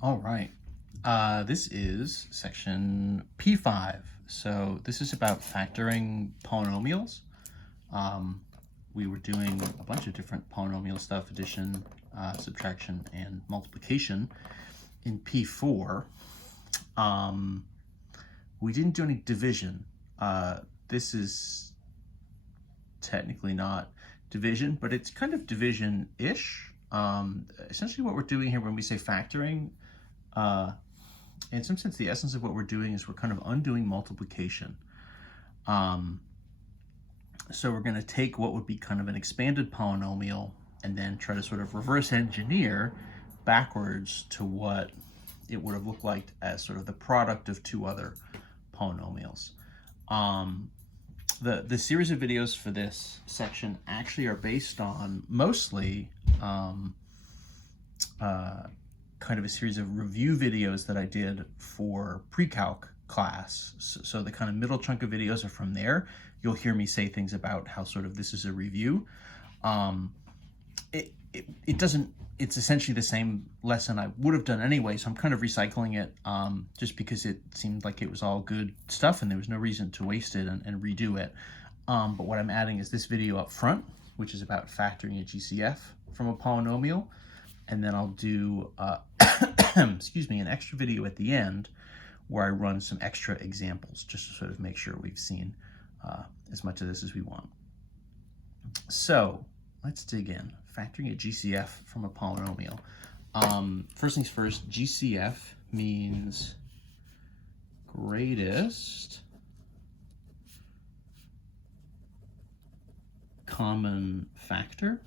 All right, this is section P5. So this is about factoring polynomials. We were doing a bunch of different polynomial stuff, addition, subtraction, and multiplication. In P4, we didn't do any division. This is technically not division, but it's kind of division-ish. Essentially what we're doing here when we say factoring, in some sense, the essence of what we're doing is we're kind of undoing multiplication. So we're going to take what would be kind of an expanded polynomial and then try to sort of reverse engineer backwards to what it would have looked like as sort of the product of two other polynomials. The series of videos for this section actually are based on mostly kind of a series of review videos that I did for pre-calc class. So the kind of middle chunk of videos are from there. You'll hear me say things about how sort of this is a review. It's essentially the same lesson I would have done anyway, so I'm kind of recycling it just because it seemed like it was all good stuff and there was no reason to waste it and redo it. But what I'm adding is this video up front, which is about factoring a GCF from a polynomial. And then I'll do, excuse me, an extra video at the end where I run some extra examples just to sort of make sure we've seen as much of this as we want. So let's dig in. Factoring a GCF from a polynomial. First things first, GCF means greatest common factor,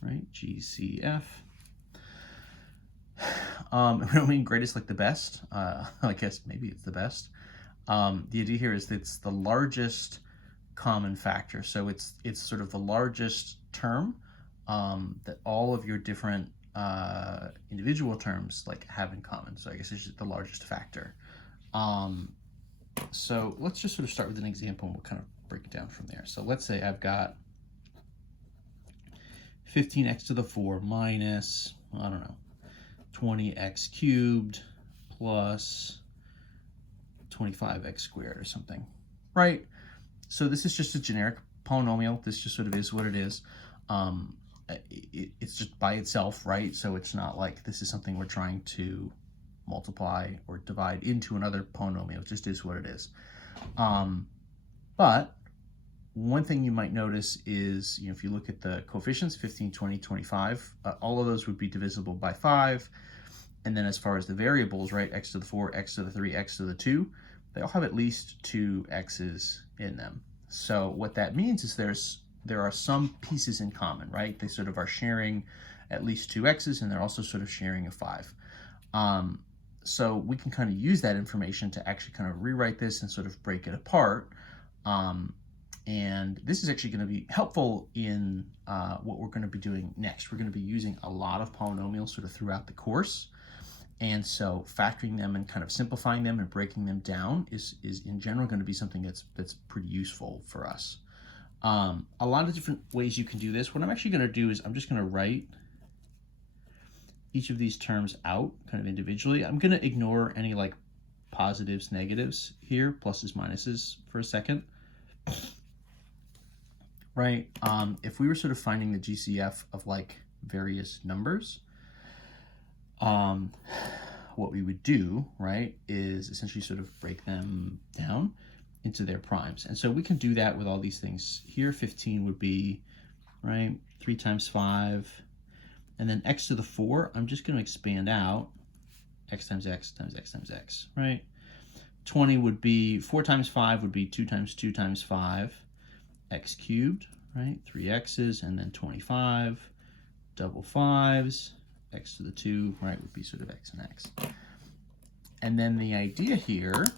right? GCF. We don't mean greatest like the best. I guess maybe it's the best. The idea here is that it's the largest common factor. So it's sort of the largest term that all of your different individual terms like have in common. So I guess it's just the largest factor. So let's just sort of start with an example and we'll kind of break it down from there. So let's say I've got 15x to the 4 minus, I don't know, 20x cubed plus 25x squared or something, right? So this is just a generic polynomial. This just sort of is what it is. It's just by itself, right? So it's not like this is something we're trying to multiply or divide into another polynomial. It just is what it is. But one thing you might notice is, if you look at the coefficients, 15, 20, 25, all of those would be divisible by 5. And then as far as the variables, right, x to the 4, x to the 3, x to the 2, they all have at least 2 x's in them. So what that means is there are some pieces in common, right? They sort of are sharing at least 2 x's, and they're also sort of sharing a 5. So we can kind of use that information to actually kind of rewrite this and sort of break it apart. And this is actually going to be helpful in what we're going to be doing next. We're going to be using a lot of polynomials sort of throughout the course. And so factoring them and kind of simplifying them and breaking them down is in general going to be something that's pretty useful for us. A lot of different ways you can do this. What I'm actually going to do is I'm just going to write each of these terms out kind of individually. I'm going to ignore any like positives, negatives here, pluses, minuses for a second. Right? If we were sort of finding the GCF of like various numbers, what we would do, right, is essentially sort of break them down into their primes. And so we can do that with all these things. Here, 15 would be, right, 3 times 5. And then x to the 4, I'm just going to expand out x times x times x times x, right? 20 would be, 4 times 5 would be 2 times 2 times 5, x cubed, right? 3 x's, and then 25, double 5s, x to the 2, right, would be sort of x and x. And then the idea here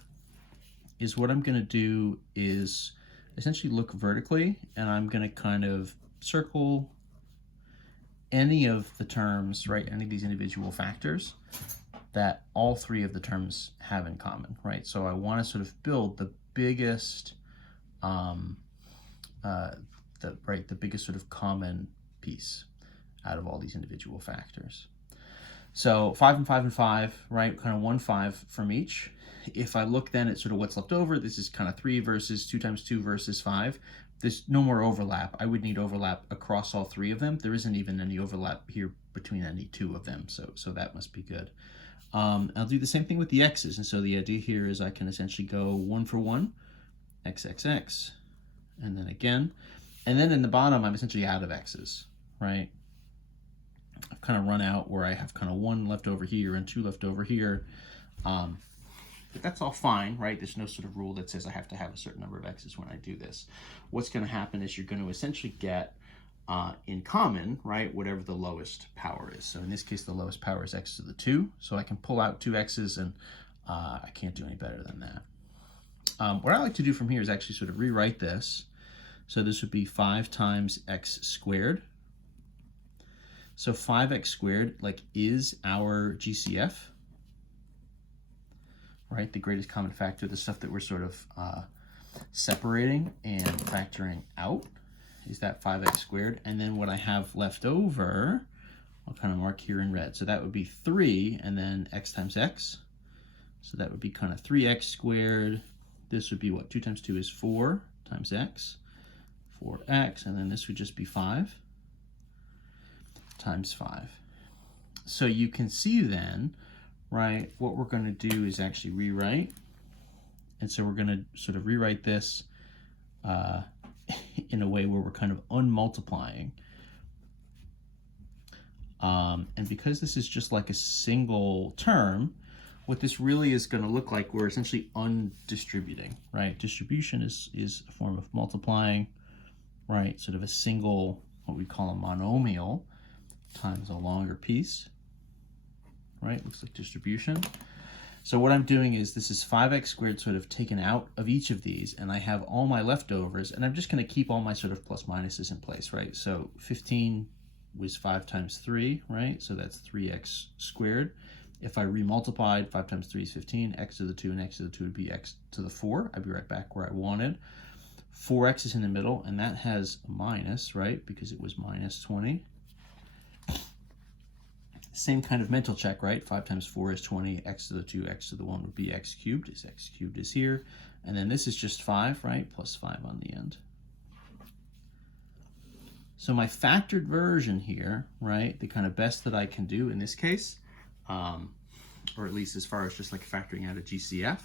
is what I'm going to do is essentially look vertically, and I'm going to kind of circle any of the terms, right, any of these individual factors that all 3 of the terms have in common, right? So I want to sort of build the biggest, the biggest sort of common piece out of all these individual factors. So 5 and 5 and 5, right? Kind of 1, 5 from each. If I look then at sort of what's left over, this is kind of 3 versus 2 times 2 versus 5. There's no more overlap. I would need overlap across all 3 of them. There isn't even any overlap here between any 2 of them, so that must be good. I'll do the same thing with the x's, and so the idea here is I can essentially go 1 for 1, x, and then again. And then in the bottom, I'm essentially out of x's, right? I've kind of run out where I have kind of 1 left over here and 2 left over here. But that's all fine, right? There's no sort of rule that says I have to have a certain number of x's when I do this. What's going to happen is you're going to essentially get in common, right, whatever the lowest power is. So in this case, the lowest power is x to the 2. So I can pull out 2 x's, and I can't do any better than that. What I like to do from here is actually sort of rewrite this. So this would be 5 times x squared. So 5x squared, like, is our GCF, right? The greatest common factor, the stuff that we're sort of separating and factoring out, is that 5x squared. And then what I have left over, I'll kind of mark here in red. So that would be 3 and then x times x. So that would be kind of 3x squared. This would be what? 2 times 2 is 4 times x, 4x, and then this would just be 5 times 5. So you can see then, right, what we're going to do is actually rewrite. And so we're going to sort of rewrite this in a way where we're kind of unmultiplying. And because this is just like a single term, what this really is going to look like, we're essentially undistributing, right? Distribution is a form of multiplying, right? Sort of a single, what we call a monomial, times a longer piece, right? Looks like distribution. So what I'm doing is this is 5x squared sort of taken out of each of these, and I have all my leftovers, and I'm just going to keep all my sort of plus minuses in place, right? So 15 was 5 times 3, right? So that's 3x squared. If I remultiplied, 5 times 3 is 15, x to the 2 and x to the 2 would be x to the 4. I'd be right back where I wanted. 4x is in the middle, and that has a minus, right? Because it was minus 20. Same kind of mental check, right? 5 times 4 is 20, x to the 2, x to the 1 would be x cubed. X cubed is here. And then this is just 5, right? Plus 5 on the end. So my factored version here, right, the kind of best that I can do in this case, or at least as far as just like factoring out a GCF,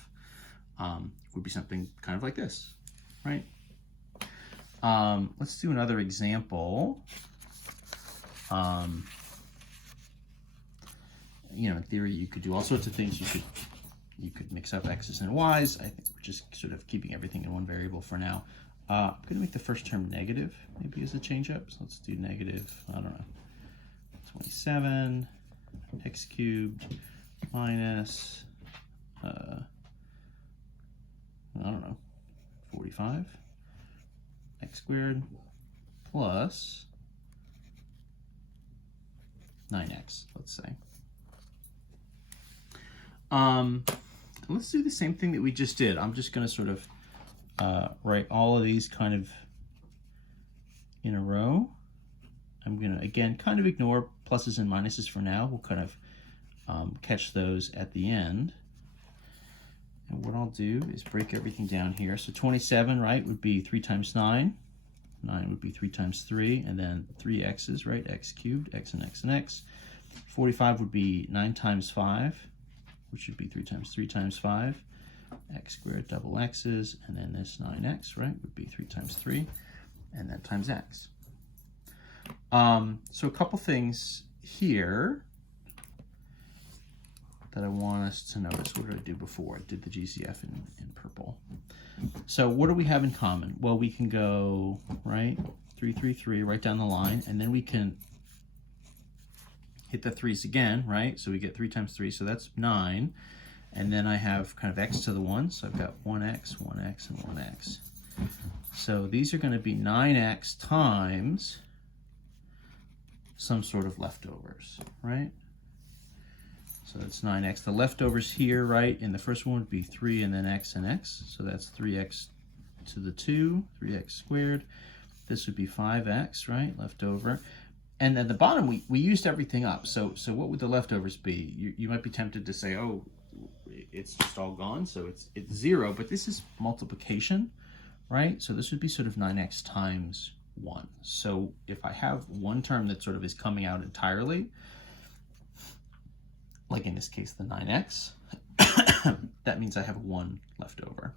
would be something kind of like this, right? Let's do another example. You know, in theory, you could do all sorts of things. You could mix up x's and y's. I think we're just sort of keeping everything in one variable for now. I'm going to make the first term negative, maybe as a change up. So let's do negative, I don't know, 27 x cubed minus, I don't know, 45 x squared plus 9x, let's say. Let's do the same thing that we just did. I'm just going to sort of write all of these kind of in a row. I'm going to, again, kind of ignore pluses and minuses for now. We'll kind of catch those at the end. And what I'll do is break everything down here. So 27, right, would be 3 times 9. 9 would be 3 times 3, and then 3 x's, right, x cubed, x and x and x. 45 would be 9 times 5, which would be 3 times 5, x squared, double x's, and then this 9x, right, would be 3 times 3, and then times x. So a couple things here that I want us to notice. What did I do before? I did the GCF in purple. So what do we have in common? Well, we can go, right, 3, 3, 3, right down the line, and then we can hit the 3's again, right? So we get 3 times 3, so that's 9. And then I have kind of x to the 1, so I've got 1x, 1x, and 1x. So these are going to be 9x times some sort of leftovers, right? So that's 9x. The leftovers here, right, in the first one would be 3 and then x and x. So that's 3x to the 2, 3x squared. This would be 5x, right, left over. And at the bottom, we used everything up. So what would the leftovers be? You might be tempted to say, oh, it's just all gone, so it's 0, but this is multiplication, right? So this would be sort of 9x times 1. So if I have one term that sort of is coming out entirely, like in this case, the 9x, that means I have 1 left over,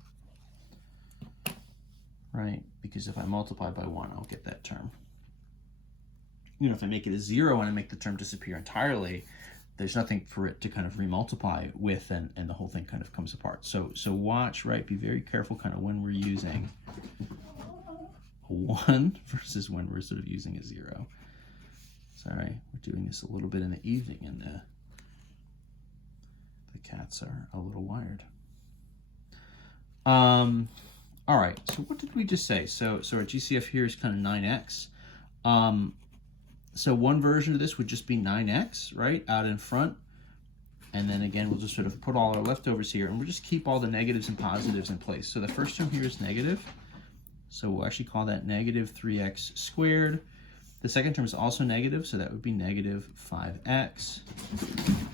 right? Because if I multiply by 1, I'll get that term. You know, if I make it a 0 and I make the term disappear entirely, there's nothing for it to kind of remultiply with, and the whole thing kind of comes apart. So watch, right? Be very careful kind of when we're using a 1 versus when we're sort of using a 0. Sorry, we're doing this a little bit in the evening, and the cats are a little wired. All right, so what did we just say? So our GCF here is kind of 9x. So one version of this would just be 9x, right, out in front. And then again, we'll just sort of put all our leftovers here, and we'll just keep all the negatives and positives in place. So the first term here is negative. So we'll actually call that negative 3x squared. The second term is also negative, so that would be negative 5x.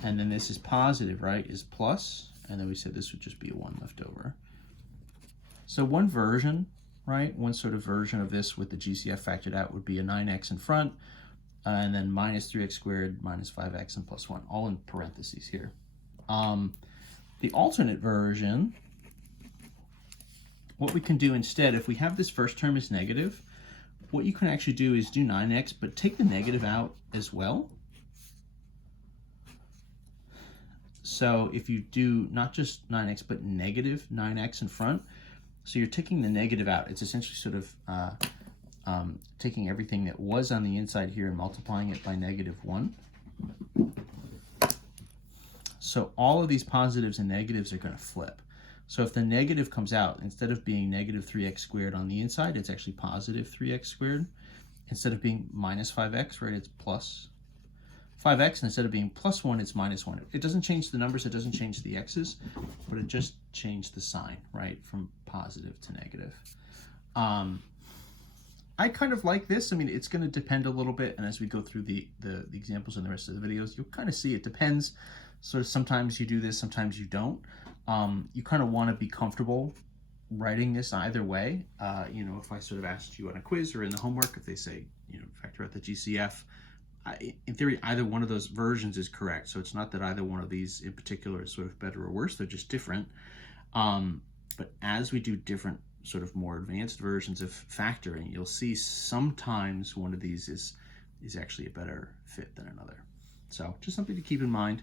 And then this is positive, right, is plus. And then we said this would just be a 1 left over. So one version, right, one sort of version of this with the GCF factored out would be a 9x in front, and then minus 3x squared minus 5x and plus 1, all in parentheses here. The alternate version, what we can do instead, if we have this first term as negative, what you can actually do is do 9x, but take the negative out as well. So if you do not just 9x, but negative 9x in front, so you're taking the negative out. It's essentially sort of taking everything that was on the inside here and multiplying it by negative 1. So all of these positives and negatives are going to flip. So if the negative comes out, instead of being negative 3x squared on the inside, it's actually positive 3x squared. Instead of being minus 5x, right, it's plus 5x. And instead of being plus 1, it's minus 1. It doesn't change the numbers, it doesn't change the x's, but it just changed the sign, right, from positive to negative. I kind of like this. I mean, it's going to depend a little bit, and as we go through the examples in the rest of the videos, you'll kind of see it depends. Sort of sometimes you do this, sometimes you don't. You kind of want to be comfortable writing this either way. You know, if I sort of asked you on a quiz or in the homework, if they say, you know, factor out the GCF, in theory, either one of those versions is correct. So it's not that either one of these in particular is sort of better or worse. They're just different. But as we do different sort of more advanced versions of factoring, you'll see sometimes one of these is actually a better fit than another. So just something to keep in mind.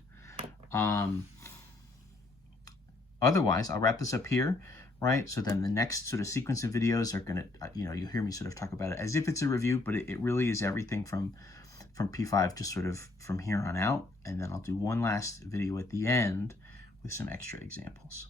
Otherwise, I'll wrap this up here, right? So then the next sort of sequence of videos are going to, you know, you'll hear me sort of talk about it as if it's a review, but it really is everything from P5 to sort of from here on out. And then I'll do one last video at the end with some extra examples.